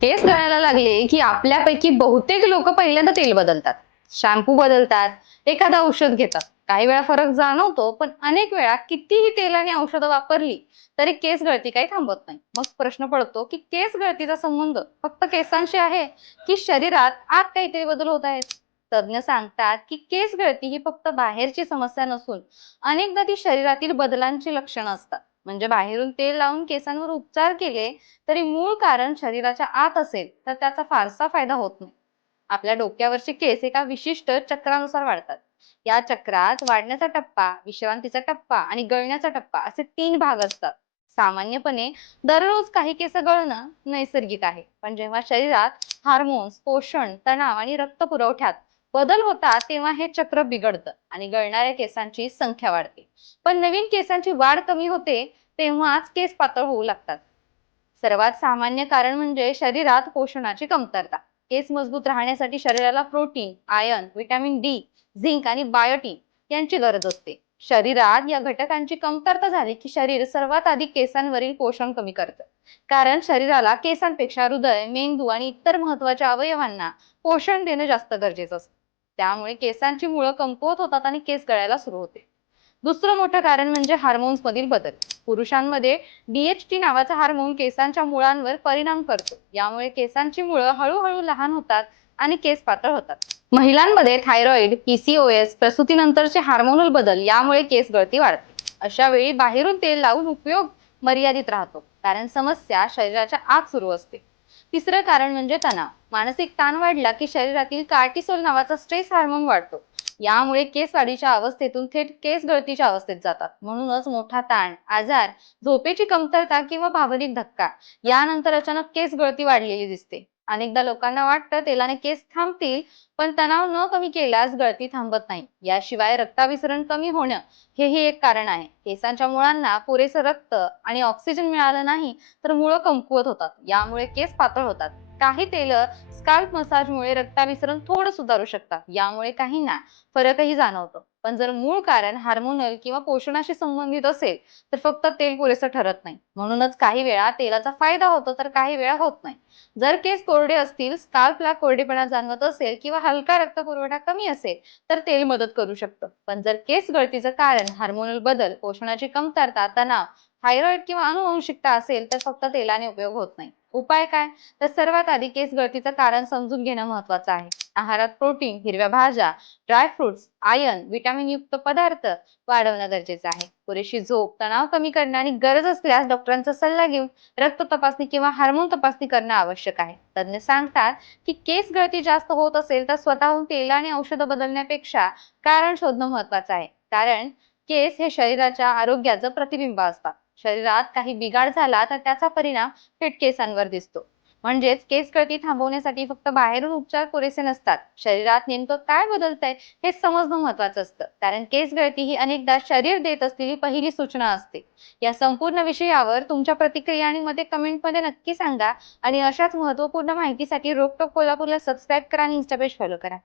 केस गळायला लागले, की आपल्यापैकी बहुतेक लोक पहिल्यांदा तेल बदलतात, शॅम्पू बदलतात, एखादं औषध घेतात. काही वेळा फरक जाणवतो, पण अनेक वेळा कितीही तेल आणि औषधं वापरली तरी केस गळती काही थांबत नाही. मग प्रश्न पडतो, की केस गळतीचा संबंध फक्त केसांशी आहे, की शरीरात आत काहीतरी बदल होत आहेत? तज्ञ सांगतात, की केस गळती ही फक्त बाहेरची समस्या नसून अनेकदा ती शरीरातील बदलांची लक्षणं असतात. म्हणजे बाहेरून तेल लावून केसांवर उपचार केले तरी मूळ कारण शरीराच्या आत असेल तर त्याचा फारसा फायदा होत नाही. आपल्या डोक्यावरचे केस एका विशिष्ट चक्रानुसार वाढतात. या चक्रात वाढण्याचा टप्पा, विश्रांतीचा टप्पा आणि गळण्याचा टप्पा असे 3 भाग असतात. सामान्यपणे दररोज काही केस गळणं नैसर्गिक आहे, पण जेव्हा शरीरात हार्मोन्स, पोषण, तणाव आणि रक्त पुरवठ्यात बदल होतात तेव्हा हे चक्र बिघडतं आणि गळणाऱ्या केसांची संख्या वाढते. पण नवीन केसांची वाढ कमी होते तेव्हाच केस पातळ होऊ लागतात. सर्वात सामान्य कारण म्हणजे शरीरात पोषणाची कमतरता. केस मजबूत राहण्यासाठी शरीराला protein, iron, vitamin D, zinc आणि बायोटीन यांची गरज असते. शरीरात या घटकांची कमतरता झाली की शरीर सर्वात आधी केसांवरील पोषण कमी करतं. कारण शरीराला केसांपेक्षा हृदय, मेंदू आणि इतर महत्वाच्या अवयवांना पोषण देणं जास्त गरजेचं असतं. त्यामुळे केसांची मुळं कमकुवत होतात आणि केस गळायला सुरू होते. दुसरं मोठं कारण म्हणजे हार्मोन्स मधील बदल. पुरुषांमध्ये डीएचटी नावाचा हार्मोन केसांच्या मुळांवर परिणाम करतो. यामुळे केसांची मुळं हळूहळू लहान होतात आणि केस पातळ होतात. महिलांमध्ये थायरॉइड, पीसीओएस, प्रसूतीनंतरचे हार्मोनल बदल यामुळे केस गळती वाढते. अशा वेळी बाहेरून तेल लावून उपयोग मर्यादित राहतो, कारण समस्या शरीराच्या आत सुरू असते. तिसरं कारण म्हणजे तणाव. मानसिक ताण वाढला की शरीरातील कार्टिसोल नावाचा स्ट्रेस हार्मोन वाढतो. यामुळे केस वाढीच्या अवस्थेतून थेट केस गळतीच्या अवस्थेत जातात. म्हणूनच मोठा ताण, आजार, झोपेची कमतरता किंवा भावनिक धक्का यानंतर अचानक केस गळती वाढलेली दिसते. अनेकदा लोकांना वाटतं तेलाने केस थांबतील, पण तणाव न कमी केल्यास गळती थांबत नाही. याशिवाय रक्ताभिसरण कमी होणं हेही एक कारण आहे. केसांच्या मुळांना पुरेसं रक्त आणि ऑक्सिजन मिळालं नाही तर मुळं कमकुवत होतात. यामुळे केस पातळ होतात. काही तेल स्काल्प मसाजमुळे रक्ताभिसरण थोडं सुधारू शकतात. यामुळे काहींना फरकही जाणवतो. पण जर मूळ कारण हार्मोनल किंवा पोषणाशी संबंधित असेल तर फक्त तेल पुरेसं ठरत नाही. म्हणूनच काही वेळा तेलाचा फायदा होतो तर काही वेळा होत नाही. जर केस कोरडे असतील, स्काल्पला कोरडेपणा जाणवत असेल किंवा हलका रक्तपुरवठा कमी असेल तर तेल मदत करू शकतं. पण जर केस गळतीचं कारण हार्मोनल बदल, पोषणाची कमतरता, तणाव, थायरॉइड किंवा आनुवंशिकता असेल तर फक्त तेलाने उपयोग होत नाही. उपाय काय? तर सर्वात आधी केस गळतीचं कारण समजून घेणं महत्वाचं आहे. आहारात प्रोटीन, हिरव्या भाज्या, ड्राय फ्रुट्स, आयर्न, व्हिटॅमिन युक्त पदार्थ वाढवणं गरजेचं आहे. पुरेशी झोप, तणाव कमी करणं आणि गरज असल्यास डॉक्टरांचा सल्ला घेऊन रक्त तपासणी किंवा हार्मोन तपासणी करणं आवश्यक आहे. तज्ञ सांगतात की केस गळती जास्त होत असेल तर स्वतःहून तेल आणि औषधं बदलण्यापेक्षा कारण शोधणं महत्वाचं आहे. कारण केस हे शरीराच्या आरोग्याचं प्रतिबिंब असतात. शरीरात काही बिघाड झाला तर त्याचा परिणाम थेट केसांवर दिसतो. म्हणजेच केस गळती थांबवण्यासाठी फक्त बाहेरून उपचार पुरेसे नसतात. शरीरात नेमकं काय बदलतंय हे समजणं महत्वाचं असतं. कारण केस गळती ही अनेकदा शरीर देत असलेली पहिली सूचना असते. या संपूर्ण विषयावर तुमच्या प्रतिक्रिया आणि मते कमेंटमध्ये नक्की सांगा आणि अशाच महत्त्वपूर्ण माहितीसाठी रोकटोक कोल्हापूरला सबस्क्राईब करा आणि इन्स्टा पेज फॉलो करा.